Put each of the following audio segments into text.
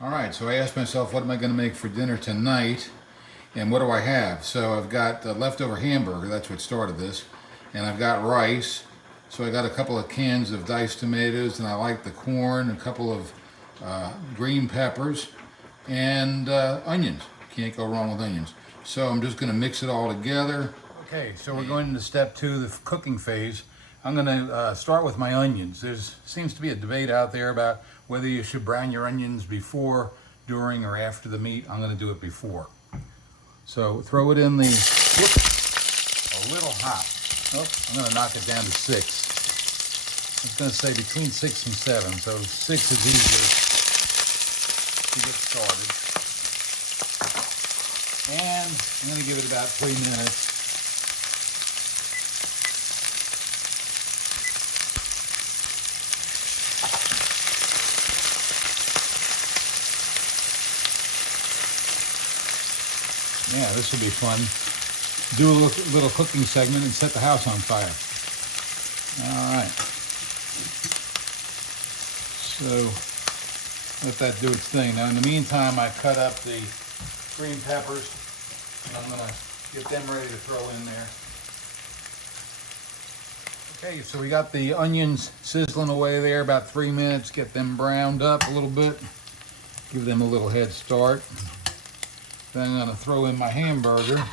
All right, so I asked myself, what am I going to make for dinner tonight? And what do I have? So I've got leftover hamburger, that's what started this. And I've got rice. So I got a couple of cans of diced tomatoes, and I like the corn, a couple of green peppers, and onions. Can't go wrong with onions. So I'm just going to mix it all together. Okay, so we're going into step 2, the cooking phase. I'm going to start with my onions. There seems to be a debate out there about whether you should brown your onions before, during, or after the meat. I'm going to do it before. So throw it in the, a little hot. Oh, I'm going to knock it down to 6. I was going to say between 6 and 7, so 6 is easier to get started. And I'm going to give it about 3 minutes. Yeah, this will be fun. Do a little cooking segment and set the house on fire. All right. So let that do its thing. Now in the meantime, I cut up the green peppers, and I'm gonna get them ready to throw in there. Okay, so we got the onions sizzling away there, about 3 minutes. Get them browned up a little bit. Give them a little head start. Then I'm gonna throw in my hamburger.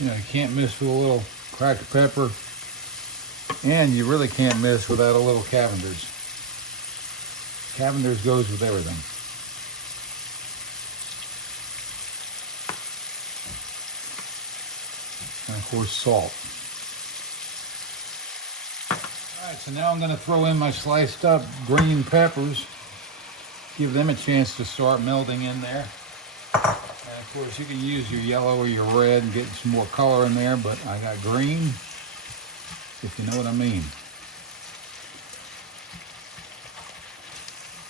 You know, you can't miss with a little cracked pepper, and you really can't miss without a little Cavender's. Cavender's goes with everything. And of course, salt. All right, so now I'm going to throw in my sliced up green peppers. Give them a chance to start melting in there. And of course, you can use your yellow or your red and get some more color in there, but I got green, if you know what I mean.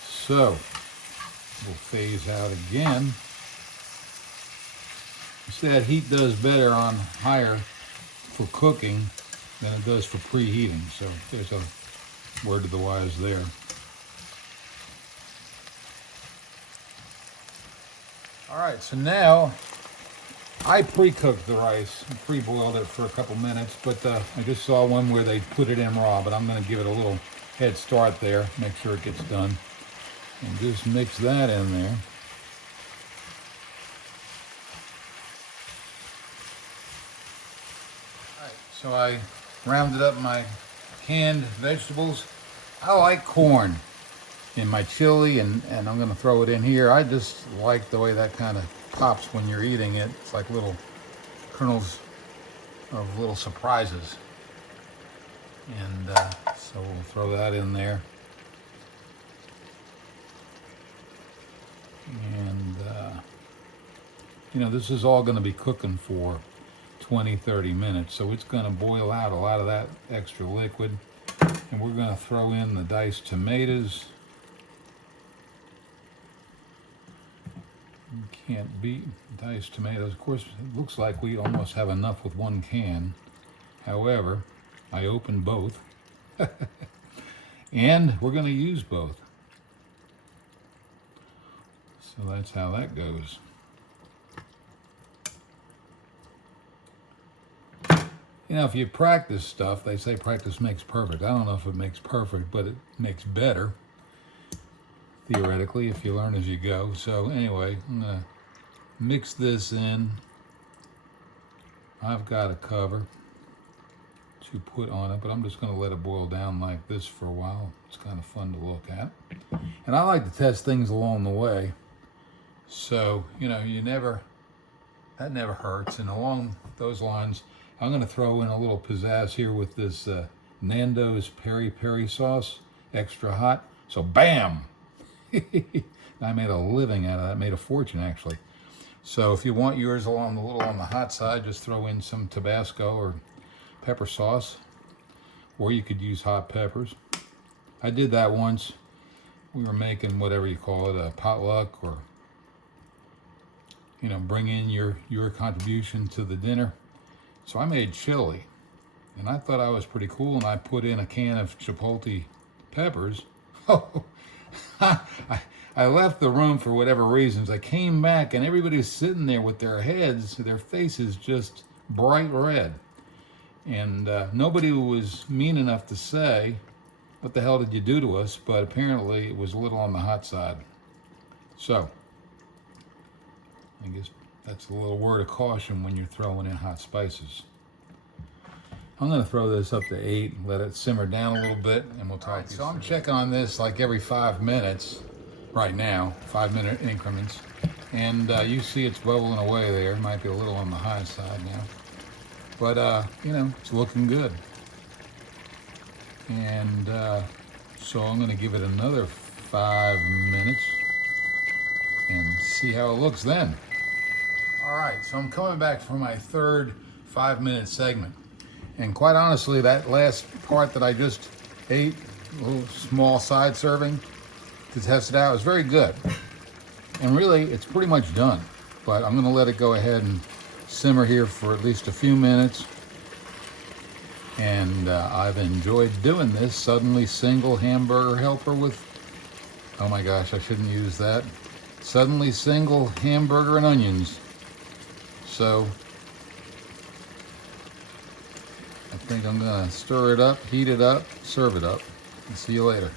So, we'll phase out again. You see that heat does better on higher for cooking than it does for preheating, so there's a word to the wise there. All right, so now I pre-cooked the rice, pre-boiled it for a couple minutes, but I just saw one where they put it in raw, but I'm going to give it a little head start there, make sure it gets done, and just mix that in there. All right, so I rounded up my canned vegetables. I like corn in my chili, and I'm going to throw it in here. I just like the way that kind of pops when you're eating it. It's like little kernels of little surprises. And so we'll throw that in there. And, you know, this is all going to be cooking for 20-30 minutes. So it's going to boil out a lot of that extra liquid. And we're going to throw in the diced tomatoes. Can't beat diced tomatoes. Of course, it looks like we almost have enough with one can. However, I opened both. And we're going to use both. So that's how that goes. You know, if you practice stuff, they say practice makes perfect. I don't know if it makes perfect, but it makes better, theoretically, if you learn as you go. So anyway, I'm going to mix this in. I've got a cover to put on it, but I'm just going to let it boil down like this for a while. It's kind of fun to look at. And I like to test things along the way. So, you know, that never hurts. And along those lines, I'm going to throw in a little pizzazz here with this Nando's peri peri sauce, extra hot. So bam! I made a living out of that, made a fortune actually. So if you want yours a little on the hot side, just throw in some Tabasco or pepper sauce, or you could use hot peppers. I did that once. We were making whatever you call it, a potluck, or bring in your contribution to the dinner. So I made chili, and I thought I was pretty cool, and I put in a can of chipotle peppers. Oh, I left the room for whatever reasons. I came back, and everybody was sitting there with their faces just bright red. And nobody was mean enough to say, what the hell did you do to us? But apparently it was a little on the hot side. So, I guess that's a little word of caution when you're throwing in hot spices. I'm going to throw this up to 8, let it simmer down a little bit, and we'll talk. All right, so I'm checking on this like every 5 minutes right now, 5-minute increments. And you see it's bubbling away there. It might be a little on the high side now. But, it's looking good. And so I'm going to give it another 5 minutes and see how it looks then. All right, so I'm coming back for my third 5-minute segment. And quite honestly, that last part that I just ate, a little small side serving to test it out, was very good. And really, it's pretty much done. But I'm going to let it go ahead and simmer here for at least a few minutes. And I've enjoyed doing this. Suddenly Single Hamburger Helper with, oh my gosh, I shouldn't use that. Suddenly Single Hamburger and Onions. So I think I'm gonna stir it up, heat it up, serve it up, and see you later.